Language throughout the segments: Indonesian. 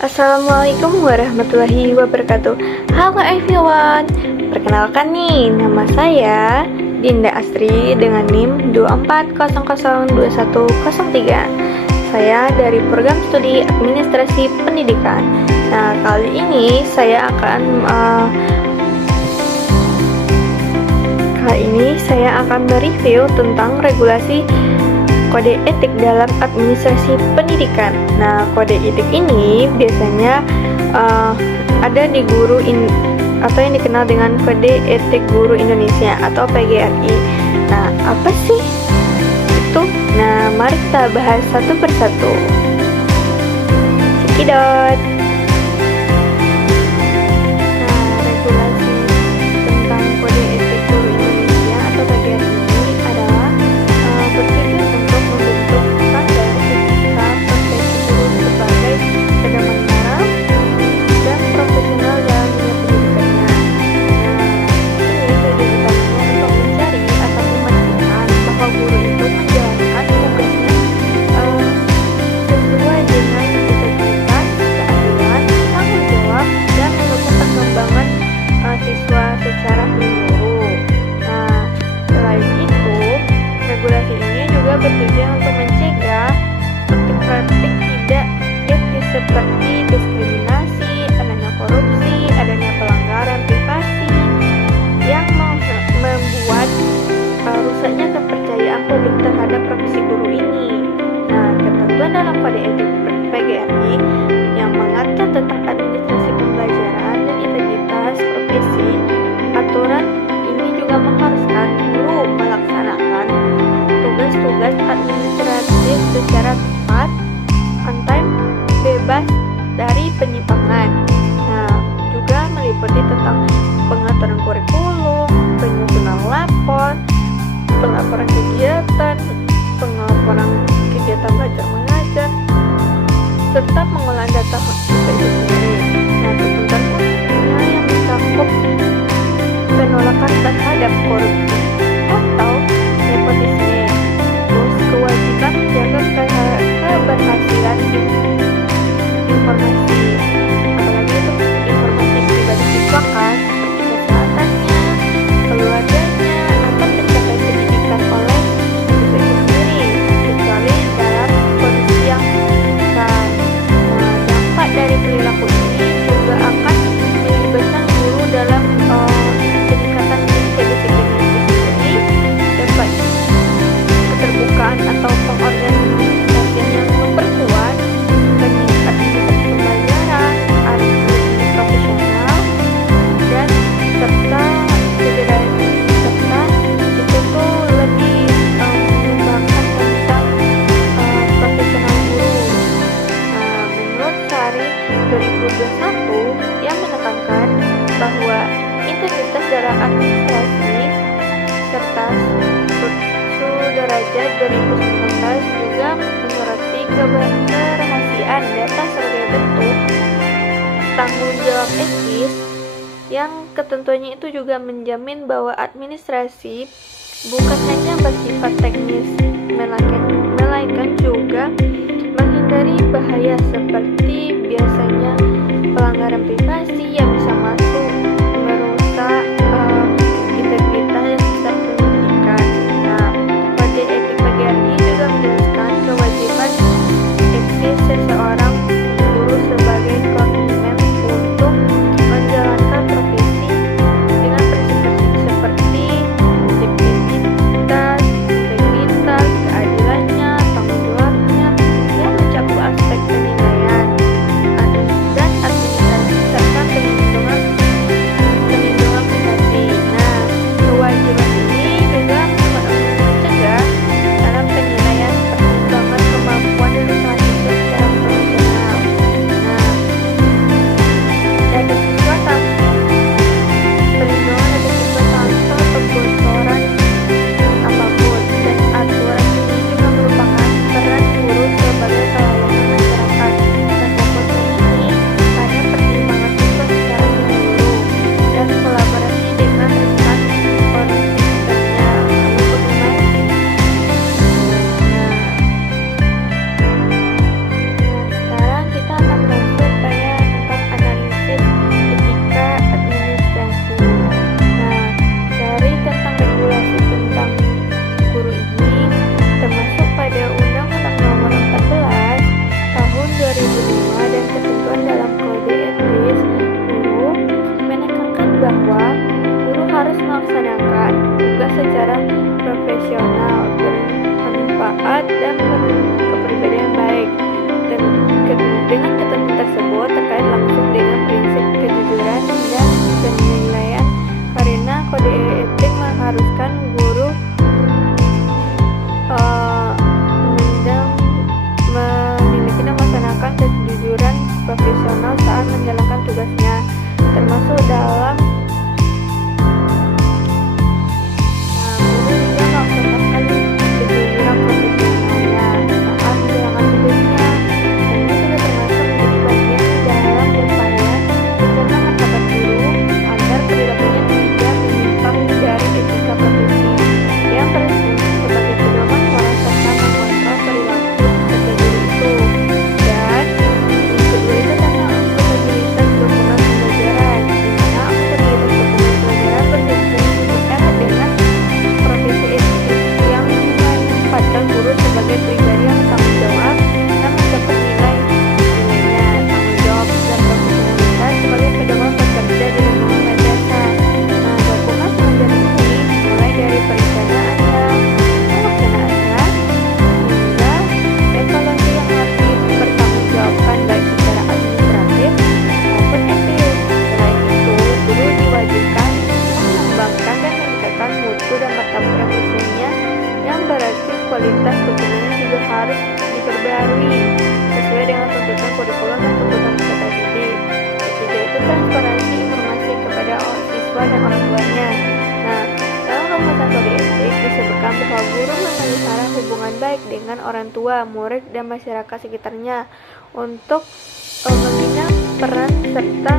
Assalamualaikum warahmatullahi wabarakatuh. Halo everyone. Perkenalkan nih, nama saya Dinda Astri dengan NIM 24002103. Saya dari program studi administrasi pendidikan. Nah, kali ini saya akan mereview tentang regulasi kode etik dalam administrasi pendidikan. Nah, kode etik ini biasanya ada di atau yang dikenal dengan Kode Etik Guru Indonesia atau PGRI. Nah, apa sih itu? Nah, mari kita bahas satu persatu. Cekidot. Bertujuan untuk mencegah praktik tidak etis seperti diskriminasi, adanya korupsi, adanya pelanggaran privasi yang membuat rusaknya kepercayaan publik terhadap profesi guru ini. Nah, ketentuan dalam kode etik PGRI yang mengatur tentang administrasi pembelajaran dan integritas profesi, aturan ini juga mengharuskan guru melaksanakan tugas administratif secara tepat, on time, bebas dari penyimpangan. Nah, juga meliputi tentang pengaturan kurikulum, penyusunan lapor, pelaporan kegiatan, pelaporan kegiatan belajar mengajar, serta pengolahan data itu sendiri. Nah, ketentuan khususnya yang mencakup penolakan terhadap korupsi atau nepotisme, kewajiban menjaga keberhasilan informasi, apalagi itu informasi pribadi siswa kan, seperti kesehatannya, keluarganya, atau pencapaian pendidikan oleh siswa itu sendiri, kecuali dalam kondisi yang besar. Nah, dampak dari perilaku ini juga akan melibatkan guru dalam peningkatan kedisiplinan itu sendiri, dapat keterbukaan atau pengorganisasian yang memperkuat peningkatan pembelajaran, arus profesional, dan serta itu tuh lebih mengembangkan tentang profesional guru. Nah, menurut Sari 2021 yang menekankan bahwa integritas dalam administrasi serta Sudrajat 2019 juga menyoroti kerahasiaan data sebagai bentuk tanggung jawab etis yang ketentuannya itu juga menjamin bahwa administrasi bukan hanya bersifat teknis melainkan juga menghindari bahaya seperti biasanya pelanggaran privasi yang bisa masuk merusak integritas dan sistem pendidikan. Nah, kode etik PGRI juga menjelaskan kewajiban etis seseorang guru sebagai komitmen untuk menjalankan profesi dengan prinsip-prinsip seperti objektivitas, integritas, keadilannya, tanggung jawabnya, diperbarui sesuai dengan tuntutan kurikulum dan tuntutan peserta didik. Ketiga itu transparansi informasi kepada siswa dan orang tuanya. Nah, dalam rumusan kode etik disebutkan bahwa guru memelihara hubungan baik dengan orang tua, murid, dan masyarakat sekitarnya untuk membina peran serta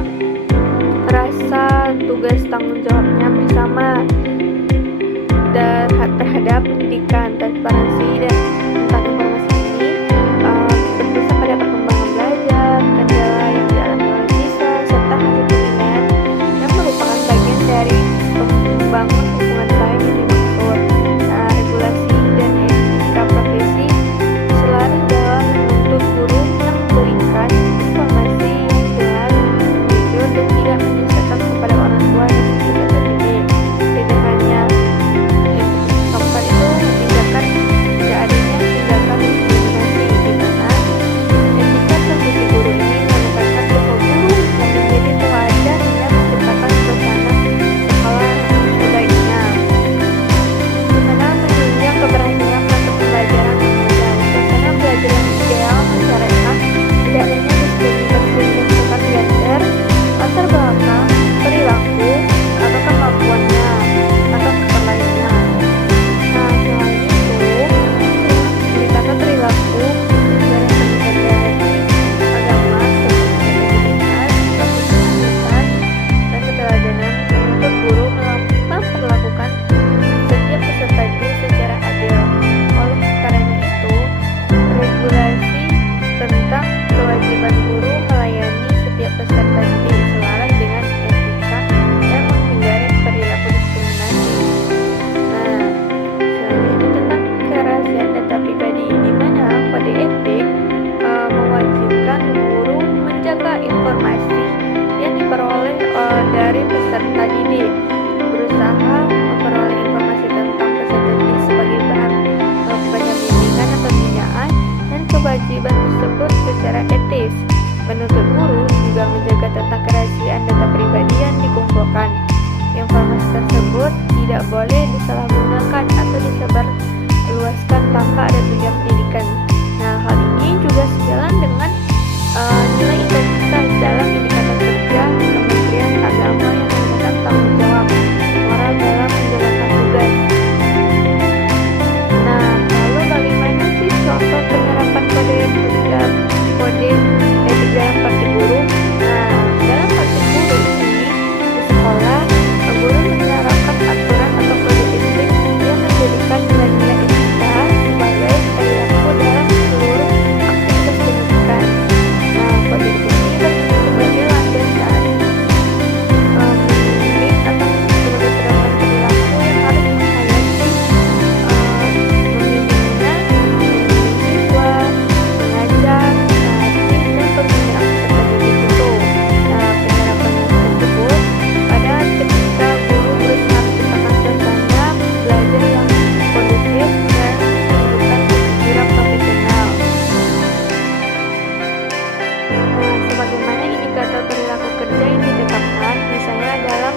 rasa tugas tanggung jawabnya bersama dan terhadap pendidikan. Transparansi dan tentang informasi ini berpusat pada perkembangan belajar, kendala yang dialami oleh siswa, serta hasil penilaian yang merupakan bagian dari membangun hubungan baik yang dimaksud. Nah, regulasi dan etika profesi selaras dalam menuntut guru yang memberikan informasi yang jelas, jujur, dan tidak menyesatkan kepada orang tua dan peserta didik. Tidak hanya keempat itu tindakan tidak adanya tindakan diskriminasi, di mana etika profesi guru ini menekankan bahwa guru yang menjadi teladan yang menciptakan suasana sekolah yang sebaiknya, di mana menunjang keberhasilan mata pelajaran yang ada, suasana belajar yang ideal masyarakat, tidak adanya diskriminasi berdasarkan gender, latar belakang, perilaku, atau kemampuannya, atau faktor lainnya. Nah, selain itu, indikator perilaku dari pendidikan dari agama seperti integritas, profesionalitas, dan keteladanan menuntut guru memperlakukan setiap peserta didik secara adil. Oleh karena itu, regulasi tentang kewajiban guru melayani setiap peserta didik selaras dengan etika dan menghindari perilaku diskriminasi. Nah, selanjutnya tentang kerahasiaan data pribadi, di mana kode etik mewajibkan guru menjaga informasi yang diperoleh dari peserta didik, berusaha memperoleh informasi tentang peserta didik sebagai bahan pendampingan atau pembinaan, dan kewajiban tersebut secara etis. Menuntut guru juga menjaga tentang kerahasiaan data pribadi yang dikumpulkan. Informasi tersebut tidak boleh disalahgunakan atau disebarluaskan tanpa ada tujuan pendidikan. Nah, hal ini juga sejalan dengan nilai integritas dalam indikator kerja Kementerian Agama yang menekankan tanggung jawab moral dalam menjalankan tugas. Nah, lalu bagaimana sih contoh penerapan kode etik dalam praktik guru? Nah, dalam praktik guru ini di sekolah, guru menerapkan aturan atau kode etik yang menjadikan nilai-nilai etika sebagai perilaku dalam seluruh aktivitas pendidikan. Nah, kode etik ini berfungsi sebagai landasan membimbing atau sebagai pedoman perilaku yang harus menghayati membimbingnya, membimbing siswa, mengajar, melatih, dan pembinaan peserta didik itu. Nah, penerapan tersebut pada ketika guru berusaha menciptakan suasana belajar yang kondusif dan menunjukkan kejujuran profesional. Nah, sebagaimana indikator perilaku kerja yang ditetapkan, misalnya dalam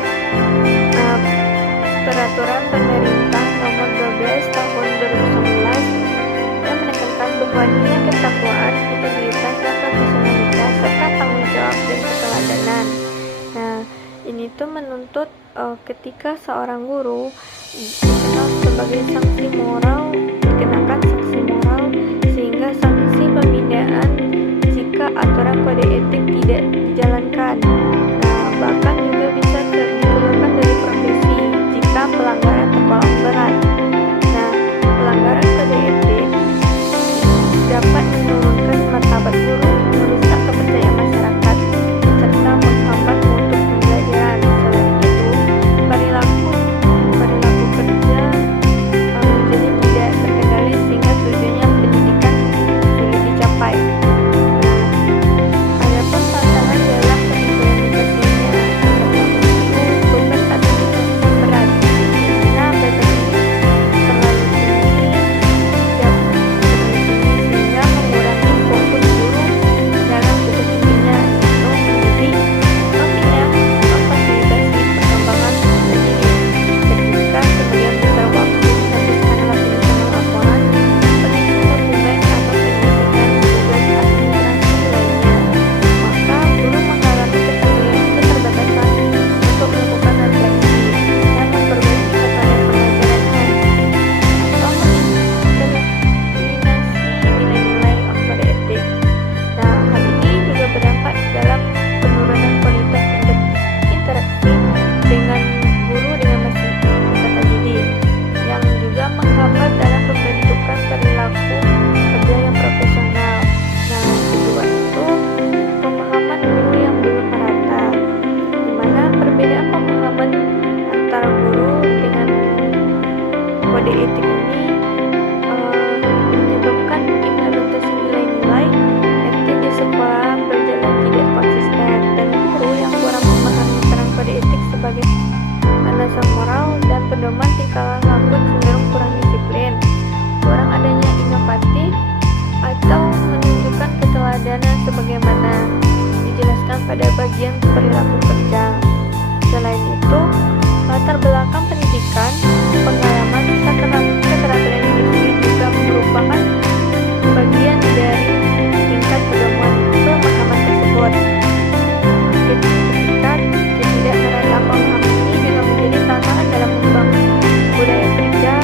Peraturan Pemerintah Nomor 12 Tahun 2011 yang menekankan bahwa nilai ketakwaan, integritas, dan profesionalitas serta tanggung jawab dan keteladanan. Nah, ini tuh menuntut ketika seorang guru dikenal sebagai sanksi moral, dikenakan sanksi moral sehingga sanksi pembinaan jika aturan kode etik tidak dijalankan. Nah, bahkan juga bisa dikeluarkan dari profesi jika pelanggaran tergolong berat. Nah, pelanggaran kode etik dapat menurunkan martabat guru, merusak kepercayaan masyarakat, serta menghambat mutu pembelajaran. Selain itu, perilaku kerja menjadi tidak terkendali sehingga tujuannya pendidikan sulit dicapai. Nah, adapun tantangan dalam penyesuaian pada bagian perilaku kerja. Selain itu, latar belakang pendidikan, pengalaman, keterampilan individu juga merupakan bagian dari tingkat pemahaman tersebut. Ketika tidak merata pemahaman ini juga menjadi tantangan dalam membangun budaya kerja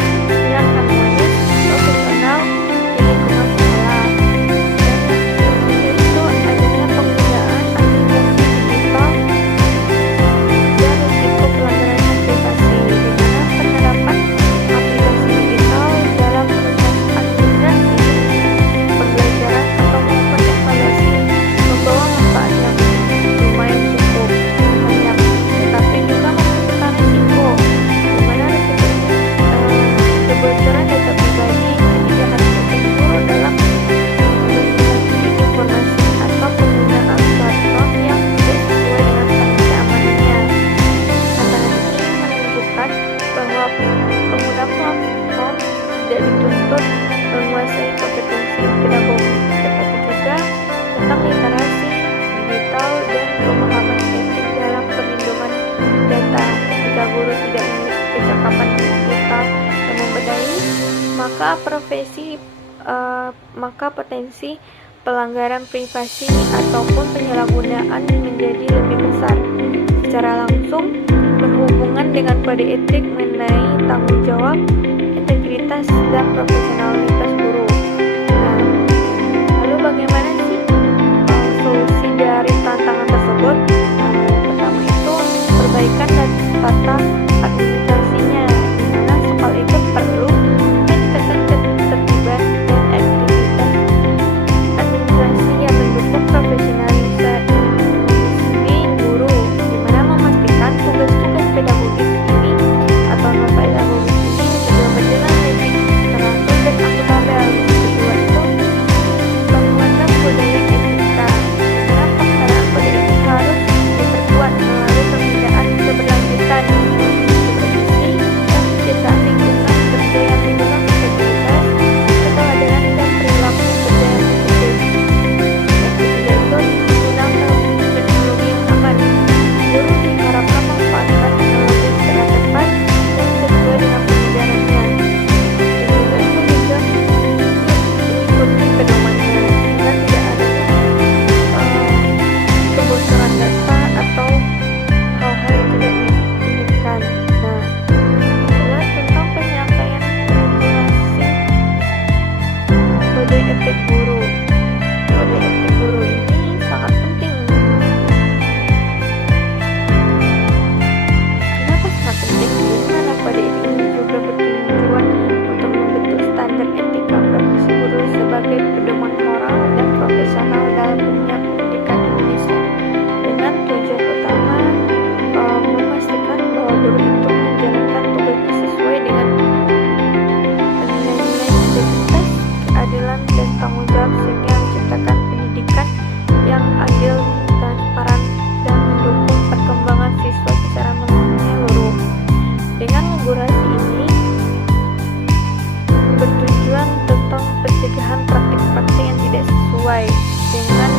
yang harmonis, profesional di lingkungan sekolah. Dan itu adanya penggunaan aplikasi digital dan risiko pelanggaran privasi, di mana penerapan aplikasi digital dalam proses administrasi, pembelajaran atau maupun evaluasi membawa manfaat yang lumayan cukup banyak, tetapi juga membutuhkan risiko, di mana risikonya kebocoran data pribadi, kejahatan etik guru dalam mendokumentasi informasi atau penggunaan platform yang tidak sesuai dengan standar keamanannya. Tantangan ini menunjukkan bahwa pengguna platform tidak dituntut menguasai kompetensi pedagogik, tetapi juga tentang literasi digital dan pemahaman etik dalam perlindungan data. Ketika guru tidak memiliki kecakapan digital yang memadai, maka potensi pelanggaran privasi ataupun penyalahgunaan menjadi lebih besar. Secara langsung berhubungan dengan kode etik mengenai tanggung jawab, integritas, dan profesionalitas guru. Nah, lalu bagaimana sih solusi dari tantangan tersebut? Yang pertama itu perbaikan dan tata administrasinya, di mana sekolah itu perlu meningkatkan ketertiban dan aktivitas administrasi yang mendukung profesionalisasi guru, di mana memastikan tugas-tugas pedagogis ini atau non pedagogis ini juga berjalan lebih teratur dan akuntabel. Kedua itu penguatan budaya etika, di mana pelaksanaan kode etik harus diperkuat melalui pembinaan keberlanjutan, supervisi, dan penciptaan lingkungan kerja yang mendorong integritas, keteladanan, dan perilaku kerja yang positif. Yang ketiga itu menggunakan teknologi yang aman. Guru diharapkan memanfaatkan teknologi secara tepat dan sesuai dengan pengajarannya. Dan juga itu juga mengikuti pedomannya, sehingga tidak adanya kebocoran data atau hal-hal yang tidak diinginkan. Nah, kedua tentang penyampaian regulasi kode etik guru. Kode etik guru ini sangat penting. Kenapa sangat penting? Karena kode etik ini juga bertujuan untuk membentuk standar etika profesi guru sebagai pedoman moral dan profesional dalam dunia pendidikan Indonesia, dengan tujuan utama memastikan bahwa guru itu menjalankan tugasnya sesuai dengan nilai-nilai integritas, keadilan, dan tanggung jawab, sehingga menciptakan pendidikan yang adil, transparan, dan mendukung perkembangan siswa secara menyeluruh. Dengan regulasi ini bertujuan tentang pencegahan praktik-praktik yang tidak sesuai dengan